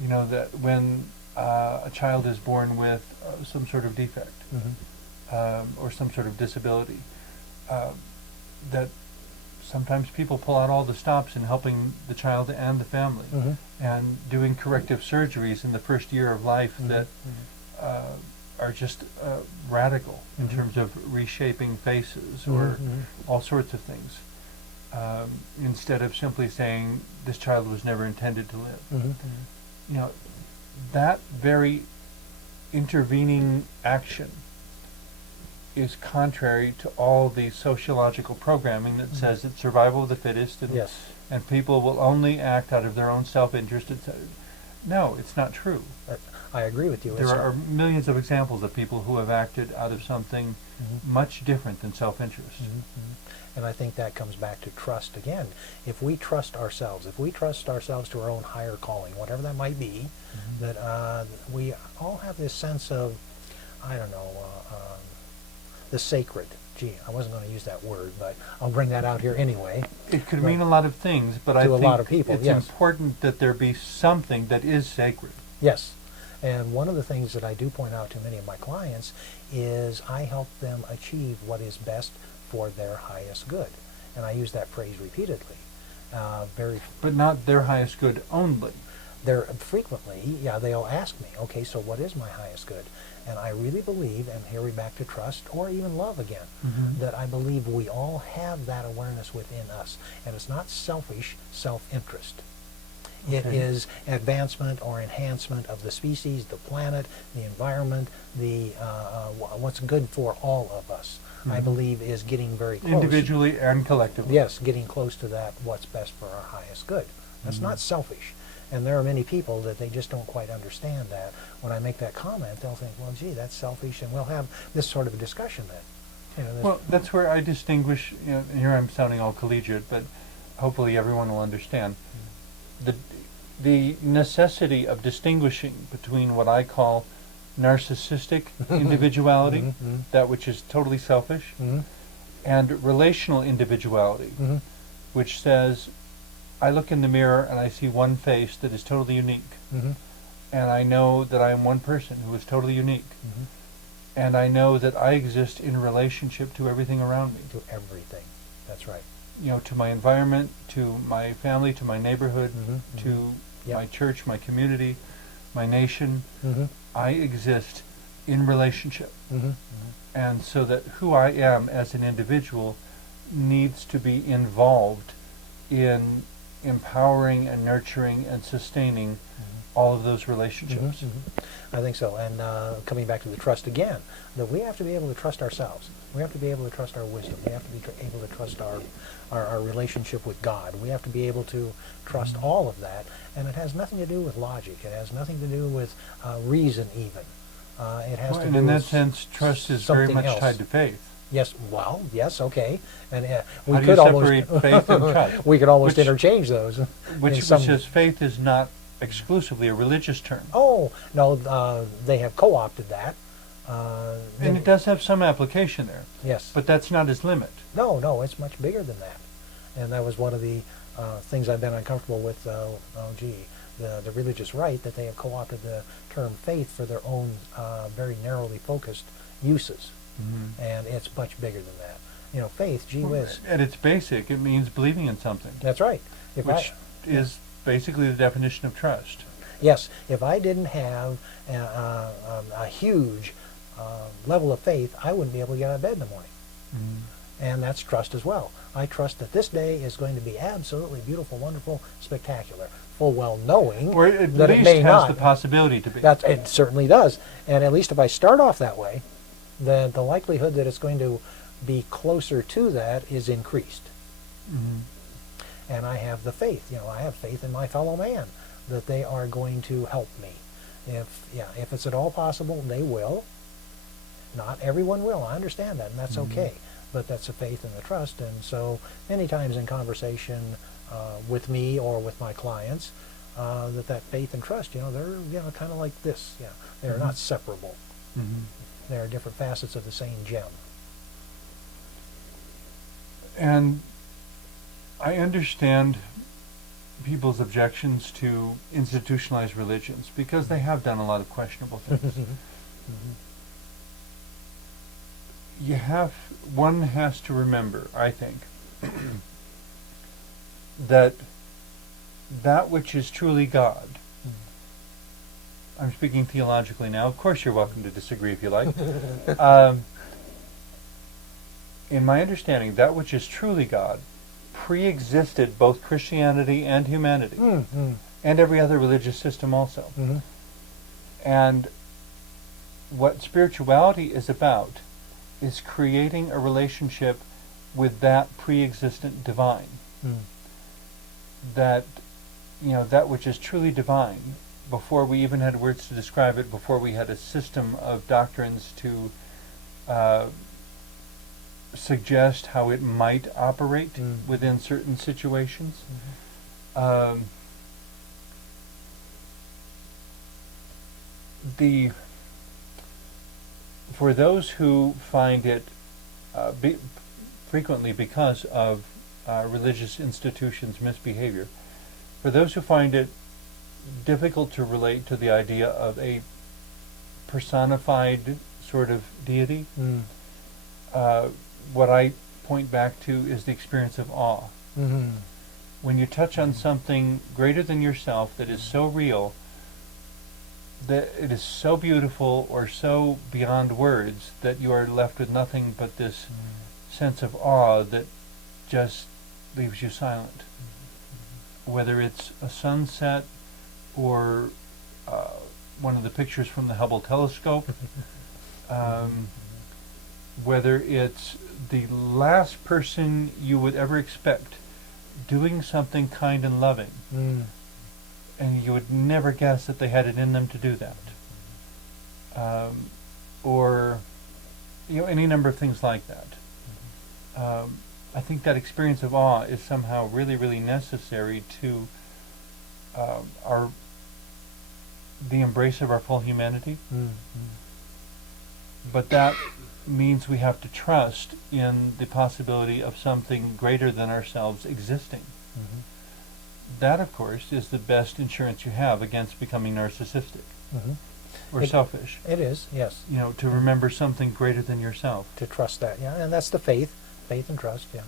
You know, that when a child is born with some sort of defect or some sort of disability, that sometimes people pull out all the stops in helping the child and the family and doing corrective surgeries in the first year of life that are just radical in terms of reshaping faces or all sorts of things, instead of simply saying this child was never intended to live. You know, that very intervening action is contrary to all the sociological programming that says it's survival of the fittest and people will only act out of their own self-interest. No, it's not true. I agree with you. There are millions of examples of people who have acted out of something much different than self-interest. And I think that comes back to trust again. If we trust ourselves to our own higher calling, whatever that might be, that we all have this sense of, I don't know, the sacred. Gee, I wasn't going to use that word, but I'll bring that out here anyway. It could mean a lot of things, but I think a lot of people, it's important that there be something that is sacred. Yes. And one of the things that I do point out to many of my clients is I help them achieve what is best for their highest good. And I use that phrase repeatedly. But not their highest good only. Frequently, they'll ask me, okay, so what is my highest good? And I really believe, and here we're back to trust or even love again, that I believe we all have that awareness within us. And it's not selfish self-interest. It is advancement or enhancement of the species, the planet, the environment, what's good for all of us. I believe is getting very close. Individually and collectively. Yes, getting close to that, what's best for our highest good. That's not selfish. And there are many people that they just don't quite understand that. When I make that comment, they'll think, well, gee, that's selfish, and we'll have this sort of a discussion then. Well, that's where I distinguish, here I'm sounding all collegiate, but hopefully everyone will understand. The necessity of distinguishing between what I call narcissistic individuality, that which is totally selfish, and relational individuality, which says, I look in the mirror and I see one face that is totally unique, and I know that I am one person who is totally unique, and I know that I exist in relationship to everything around me. To everything, that's right. To my environment, to my family, to my neighborhood, to my church, my community, my nation. I exist in relationship. And so that who I am as an individual needs to be involved in empowering and nurturing and sustaining all of those relationships. I think so. And coming back to the trust again, that we have to be able to trust ourselves. We have to be able to trust our wisdom. We have to be able to trust our relationship with God. We have to be able to trust all of that. And it has nothing to do with logic. It has nothing to do with reason even. It has to do and in that sense, trust is very much tied to faith. Yes, well, yes, okay. And we How do could you almost separate faith and trust? We could almost interchange those. Which says faith is not exclusively a religious term. Oh, no, they have co-opted that. And it does have some application there. Yes. But that's not its limit. No, it's much bigger than that. And that was one of the things I've been uncomfortable with, the religious right, that they have co-opted the term faith for their own very narrowly focused uses. And it's much bigger than that. Faith, gee whiz. At its basic, it means believing in something. That's right. Which is basically the definition of trust. Yes. If I didn't have a huge level of faith, I wouldn't be able to get out of bed in the morning. And that's trust as well. I trust that this day is going to be absolutely beautiful, wonderful, spectacular, full well knowing or at that least it may has not. The possibility to be. It certainly does. And at least if I start off that way, then the likelihood that it's going to be closer to that is increased. And I have the faith. I have faith in my fellow man that they are going to help me. If it's at all possible, they will. Not everyone will. I understand that, and that's okay. But that's the faith and the trust. And so many times in conversation with me or with my clients, that faith and trust, they're kind of like this. They're not separable. There are different facets of the same gem. And I understand people's objections to institutionalized religions, because they have done a lot of questionable things. One has to remember, I think, that which is truly God, I'm speaking theologically now, of course you're welcome to disagree if you like, in my understanding, that which is truly God pre-existed both Christianity and humanity, and every other religious system also. And what spirituality is about is creating a relationship with that pre-existent divine. That, that which is truly divine, before we even had words to describe it, before we had a system of doctrines to suggest how it might operate within certain situations. For those who find it frequently because of religious institutions' misbehavior, for those who find it difficult to relate to the idea of a personified sort of deity, what I point back to is the experience of awe. When you touch on something greater than yourself that is so real, that it is so beautiful or so beyond words that you are left with nothing but this sense of awe that just leaves you silent. Whether it's a sunset or one of the pictures from the Hubble telescope, whether it's the last person you would ever expect doing something kind and loving, and you would never guess that they had it in them to do that, or any number of things like that. I think that experience of awe is somehow really, really necessary to the embrace of our full humanity. But that means we have to trust in the possibility of something greater than ourselves existing. That, of course, is the best insurance you have against becoming narcissistic or selfish. It is, yes. To remember something greater than yourself. To trust that, yeah, and that's the faith and trust, yeah.